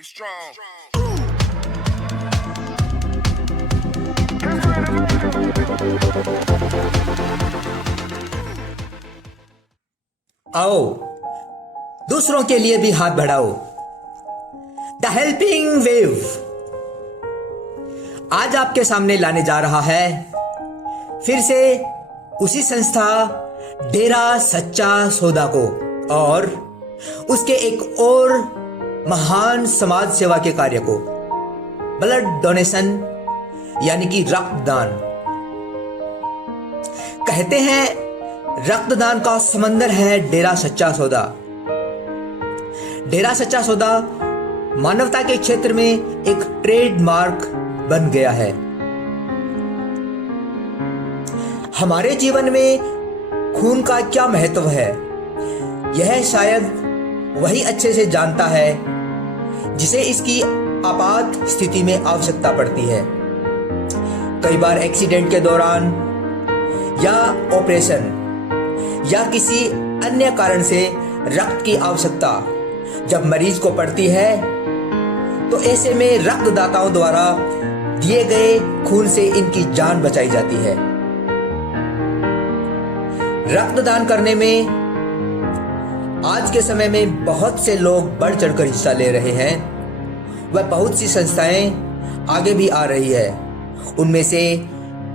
Be strong. आओ दूसरों के लिए भी हाथ बढ़ाओ। द हेल्पिंग वेव आज आपके सामने लाने जा रहा है फिर से उसी संस्था डेरा सच्चा सौदा को और उसके एक और महान समाज सेवा के कार्य को, ब्लड डोनेशन यानी कि रक्तदान। कहते हैं रक्तदान का समंदर है डेरा सच्चा सौदा। डेरा सच्चा सौदा मानवता के क्षेत्र में एक ट्रेडमार्क बन गया है। हमारे जीवन में खून का क्या महत्व है, यह शायद वही अच्छे से जानता है जिसे इसकी आपात स्थिति में आवश्यकता पड़ती है। कई बार एक्सीडेंट के दौरान या ऑपरेशन या किसी अन्य कारण से रक्त की आवश्यकता जब मरीज को पड़ती है तो ऐसे में रक्तदाताओं द्वारा दिए गए खून से इनकी जान बचाई जाती है। रक्तदान करने में आज के समय में बहुत से लोग बढ़ चढ़कर हिस्सा ले रहे हैं। वह बहुत सी संस्थाएं आगे भी आ रही है। उनमें से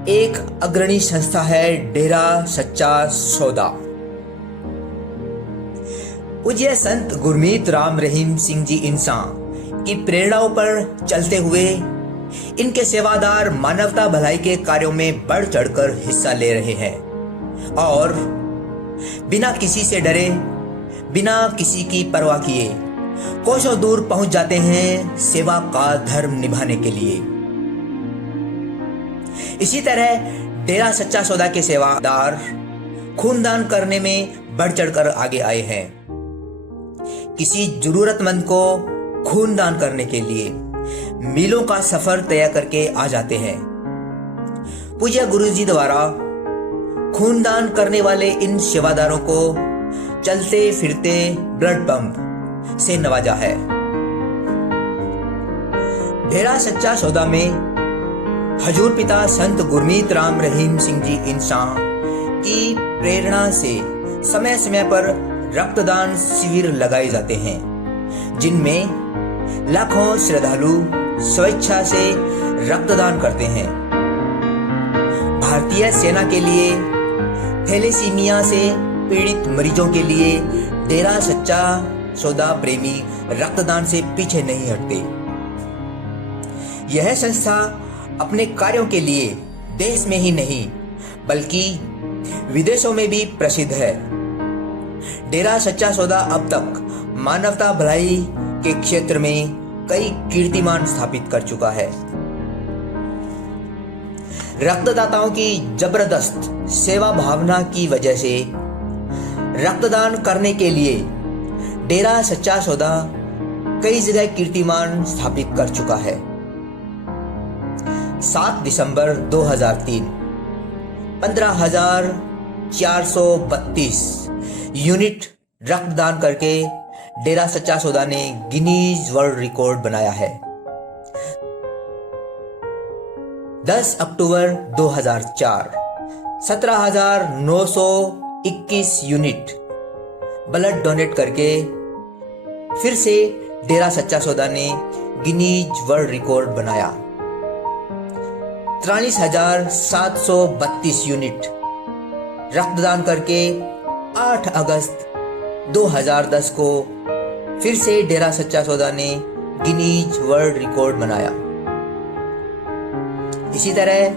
एक अग्रणी संस्था है डेरा सच्चा सौदा। पूज्य संत गुरमीत राम रहीम सिंह जी इंसान की प्रेरणाओं पर चलते हुए इनके सेवादार मानवता भलाई के कार्यों में बढ़ चढ़कर हिस्सा ले रहे हैं और बिना किसी से डरे, बिना किसी की परवाह किए कोसों दूर पहुंच जाते हैं सेवा का धर्म निभाने के लिए। इसी तरह डेरा सच्चा सौदा के सेवादार खूनदान करने में बढ़ चढ़कर आगे आए हैं। किसी जरूरतमंद को खूनदान करने के लिए मीलों का सफर तय करके आ जाते हैं। पूज्य गुरुजी द्वारा खूनदान करने वाले इन सेवादारों को चलते फिरते ब्लड पंप से नवाजा है। डेरा सच्चा सौदा में हजूर पिता संत गुरमीत राम रहीम सिंह जी इंसान की प्रेरणा से समय समय पर रक्तदान शिविर लगाए जाते हैं, जिनमें लाखों श्रद्धालु स्वेच्छा से रक्तदान करते हैं। भारतीय सेना के लिए थैलेसीमिया से पीड़ित मरीजों के लिए डेरा सच्चा सौदा प्रेमी रक्तदान से पीछे नहीं हटते। यह संस्था अपने कार्यों के लिए देश में ही नहीं बल्कि विदेशों में भी प्रसिद्ध है। डेरा सच्चा सौदा अब तक मानवता भलाई के क्षेत्र में कई कीर्तिमान स्थापित कर चुका है। रक्तदाताओं की जबरदस्त सेवा भावना की वजह से रक्तदान करने के लिए डेरा सच्चा सौदा कई जगह कीर्तिमान स्थापित कर चुका है। 7 दिसंबर 2003 15,432 यूनिट रक्तदान करके डेरा सच्चा सौदा ने गिनीज वर्ल्ड रिकॉर्ड बनाया है। 10 अक्टूबर 2004 17,921 यूनिट ब्लड डोनेट करके फिर से डेरा सच्चा सौदा ने गिनीज वर्ल्ड रिकॉर्ड बनाया। 43,732 यूनिट रक्तदान करके 8 अगस्त 2010 को फिर से डेरा सच्चा सौदा ने गिनीज वर्ल्ड रिकॉर्ड बनाया। इसी तरह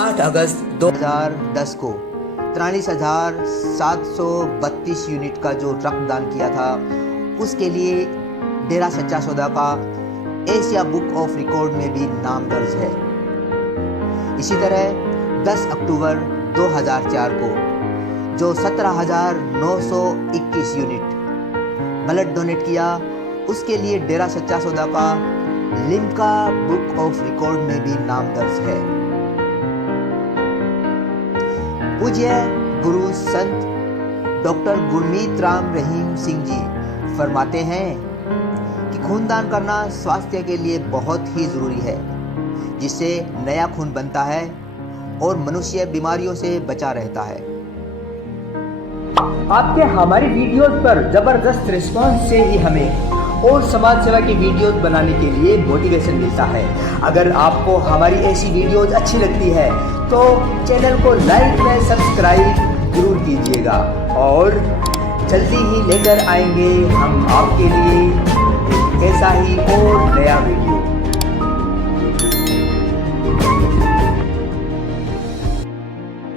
8 अगस्त 2010 को 43,732 यूनिट का जो रक्तदान किया था उसके लिए डेरा सच्चा सौदा का एशिया बुक ऑफ रिकॉर्ड में भी नाम दर्ज है। इसी तरह 10 अक्टूबर 2004 को जो 17,921 यूनिट ब्लड डोनेट किया उसके लिए डेरा सच्चा सौदा का लिम्का बुक ऑफ रिकॉर्ड में भी नाम दर्ज है। पूज्य गुरु संत डॉक्टर गुरमीत राम रहीम सिंह जी फरमाते हैं कि खूनदान करना स्वास्थ्य के लिए बहुत ही ज़रूरी है, जिससे नया खून बनता है और मनुष्य बीमारियों से बचा रहता है। आपके हमारी वीडियोस पर ज़बरदस्त रिस्पांस से ही हमें और समाज सेवा की वीडियोस बनाने के लिए मोटिवेशन मिलता है। अगर आपको हमारी ऐसी वीडियोस अच्छी लगती है तो चैनल को लाइक व सब्सक्राइब जरूर कीजिएगा, और जल्दी ही लेकर आएंगे हम आपके लिए एक ऐसा ही और नया वीडियो।